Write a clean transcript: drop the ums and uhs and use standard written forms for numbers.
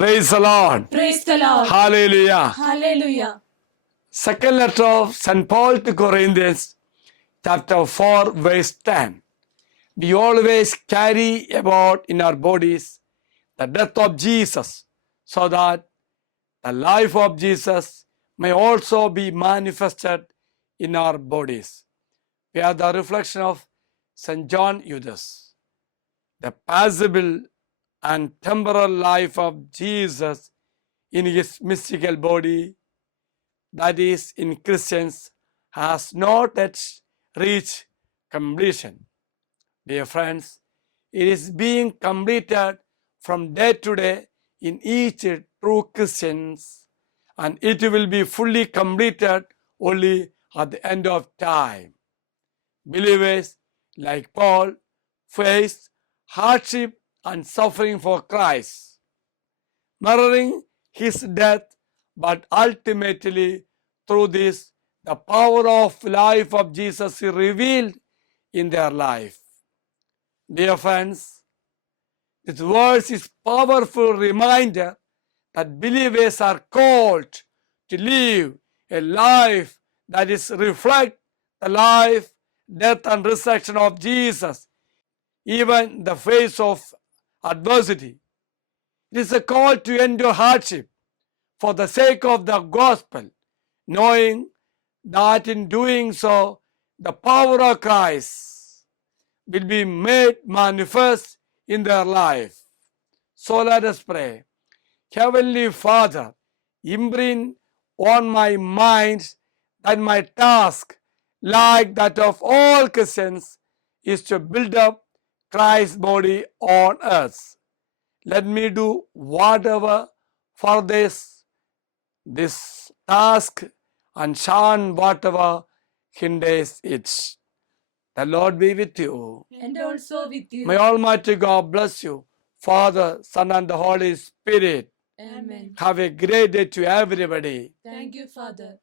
Praise the Lord. Praise the Lord. Hallelujah. Hallelujah. Second letter of St. Paul to Corinthians, chapter 4, verse 10. We always carry about in our bodies the death of Jesus, so that the life of Jesus may also be manifested in our bodies. We are the reflection of St. John Eudes. The passible and temporal life of Jesus in his mystical body, that is in Christians, has not yet reached completion. Dear friends, it is being completed from day to day in each true Christians, and it will be fully completed only at the end of time. Believers like Paul face hardship and suffering for Christ, mirroring his death, but ultimately through this, the power of life of Jesus is revealed in their life. Dear friends, this verse is powerful reminder that believers are called to live a life that is reflect the life, death and resurrection of Jesus, even in the face of adversity. It is a call to endure hardship for the sake of the gospel, knowing that in doing so, the power of Christ will be made manifest in their life. So let us pray. Heavenly Father, imprint on my mind that my task, like that of all Christians, is to build up Christ's body on earth. Let me do whatever for this task and shun whatever hinders it. The Lord be with you. And also with you. May Almighty God bless you, Father, Son, and the Holy Spirit. Amen. Have a great day to everybody. Thank you, Father.